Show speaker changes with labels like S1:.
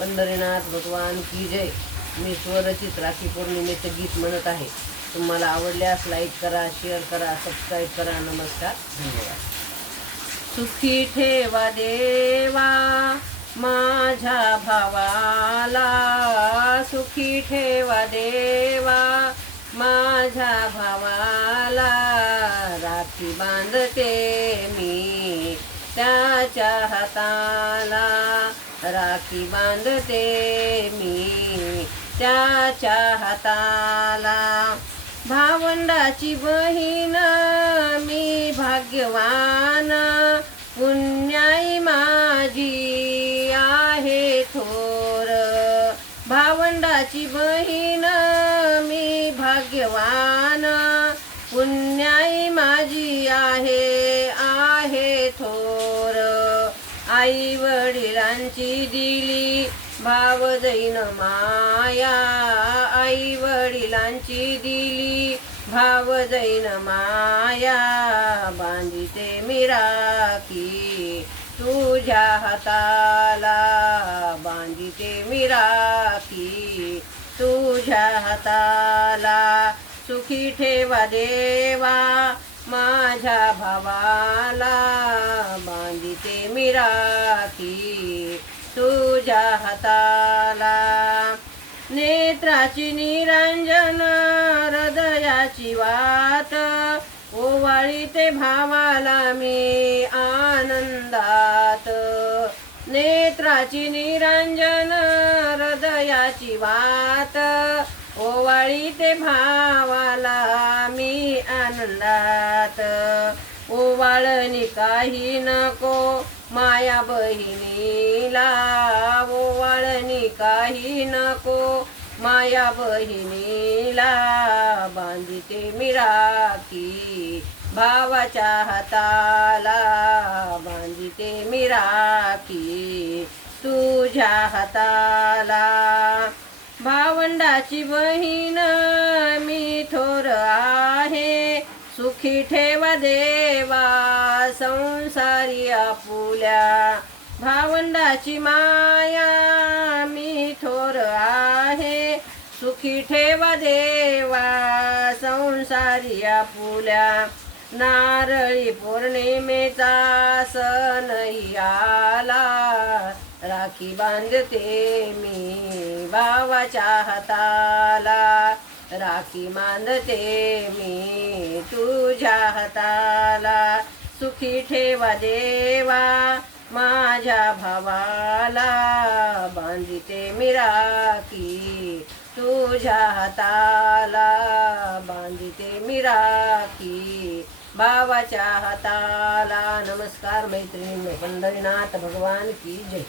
S1: पंढरीनाथ भगवान की जय. मी स्वरचित राखी पौर्णिमेचं गीत म्हणत आहे. तुम्हाला आवडल्यास लाईक करा शेअर करा सबस्क्राईब करा. नमस्कार. धन्यवाद. सुखी ठेवा देवा माझ्या भावाला. सुखी ठेवा देवा माझ्या भावाला. राखी बांधते मी त्याच्या हाताला. राखी बांधते मी त्याच्या हाताला. भावंडाची बहीण मी भाग्यवान. पुण्याई माझी आहे थोर. भावंडाची बहीण मी भाग्यवान. पुण्याई माझी आहे आई वडिलांची दिली भाव जैन माया. आई वडिलांची दिली भाव जैन माया. बांधिते मी राखी तुझ्या हाताला. बांधिते मी राखी तुझ्या हाताला. सुखी ठेवा देवा माझ्या भावाला. ते मिराती तुझ्या हाताला. नेत्राची निरांजन हृदयाची वात. ओवाळी ते भावाला मी आनंदात. नेत्राची निरांजन हृदयाची वात. ओवाळी ते भावाला मी आनंदात. ओवाळणी काही नको माया बहिणीला ओवाळणी काही नको माया बहिणीला बांधिते मी राखी भावाच्या हाताला. बांधिते मी राखी तुझ्या हाताला. भावंडाची बहीण मी थोर सुखी ठेव देवा संसारी आपुल्या. भावंडाची माया मी थोर आहे. सुखी ठेव देवा संसारी आपुल्या. नारळी पौर्णिमेचा सण आला. राखी बांधते मी भावाच्या हाताला. राखी मानते मी तुझ्या हाताला. सुखी ठेवा देवा माझ्या भावाला. बांधिते मी राखी तुझ्या हाताला. बांधिते मी राखी भावाच्या हाताला. नमस्कार मैत्रिणी पंढरीनाथ भगवान की जय.